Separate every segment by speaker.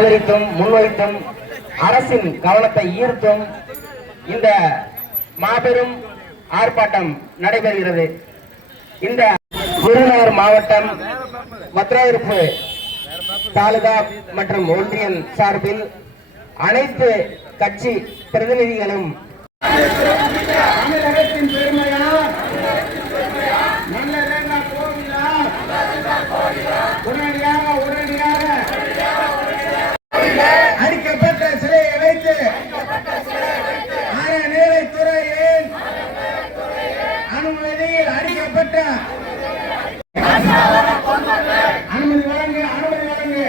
Speaker 1: ஆதரித்தும் முன்வைத்தும் அரசின் கவனத்தை ஈர்த்தும் இந்த மாபெரும் ஆர்ப்பாட்டம் நடைபெறுகிறது. இந்த விருதுநகர் மாவட்டம் மதுராயிருப்பு தாலுகா மற்றும் ஒன்றியம் சார்பில் அனைத்து கட்சி பிரதிநிதிகளும்
Speaker 2: தமிழகத்தின் நல்லதேங்க கோவிலா உடனடியாக உடனடியாக அடிக்கப்பட்ட சிலையை வைத்து அறநிலைத்துறையின் அனுமதியில் அடிக்கப்பட்ட அனுமதி வழங்கு அனுமதி வழங்கு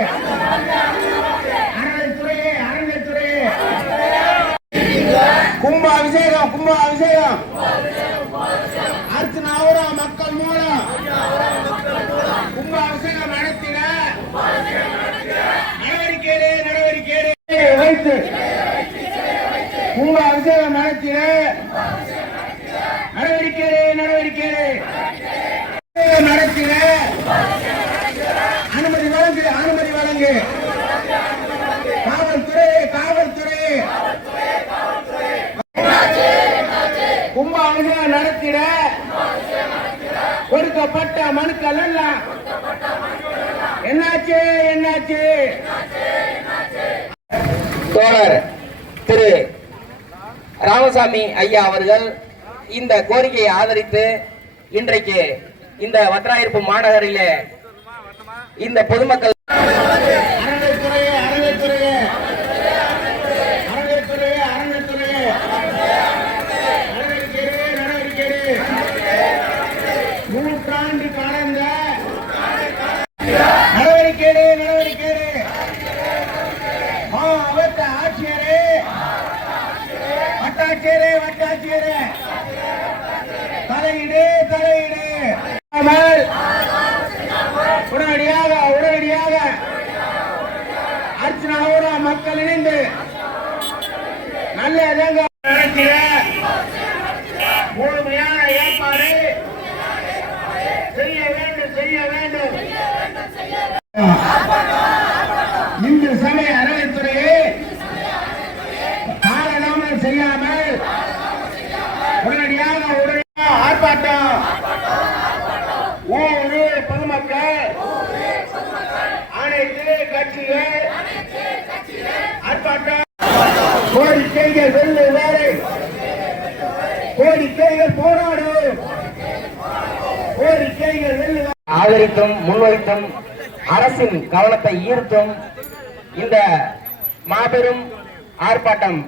Speaker 2: அறநிலைத்துறையே அறநிலைத்துறையே கும்ப அபிஷேகம் கும்ப அபிஷேகம் அர்ச்சனாவுரா மக்கள் மூலம். கும்ப அபிஷேகம் நடத்தின நடவடிக்கை நடவடிக்கை வைத்து. கும்ப அபிஷேகம் நடத்தின நடவடிக்கை நடவடிக்கை நடத்தின அனுமதி வழங்கு அனுமதி வழங்கு. காவல்துறை காவல்துறை. கும்பாபிஷேகம் நடத்திட. கொடுக்கப்பட்ட மனுக்கள் எல்லாம் என்னாச்சு என்னாச்சு?
Speaker 1: தோழர் திரு ராமசாமி ஐயா அவர்கள் இந்த கோரிக்கையை ஆதரித்து இன்றைக்கு இந்த வத்ராயிருப்பு மாநகரிலே இந்த பொதுமக்கள்
Speaker 2: வட்டாட்சியரே. வட்டாட்சியரே தலையீடு. உடனடியாக உடனடியாக அர்ச்சனாவோட மக்கள் இணைந்து நல்ல இடங்க நடத்திட முழுமையான ஏற்பாடு செய்ய வேண்டும் செய்ய வேண்டும் இந்து சமய அறநிலைத்துறையே காலதாமதம் செய்யாமல் உடனடியாக உடனடியாக ஆர்ப்பாட்டம் ஊரு பொதுமக்கள் ஆர்ப்பாட்டம். கோரிக்கைகள் வெள்ளு வேலை. கோரிக்கைகள் போராடு. கோரிக்கைகள் வெள்ளு
Speaker 1: ஆதரித்தும் முன்வைத்தும் அரசின் கவனத்தை ஈர்த்தும் இந்த மாபெரும் ஆர்ப்பாட்டம்.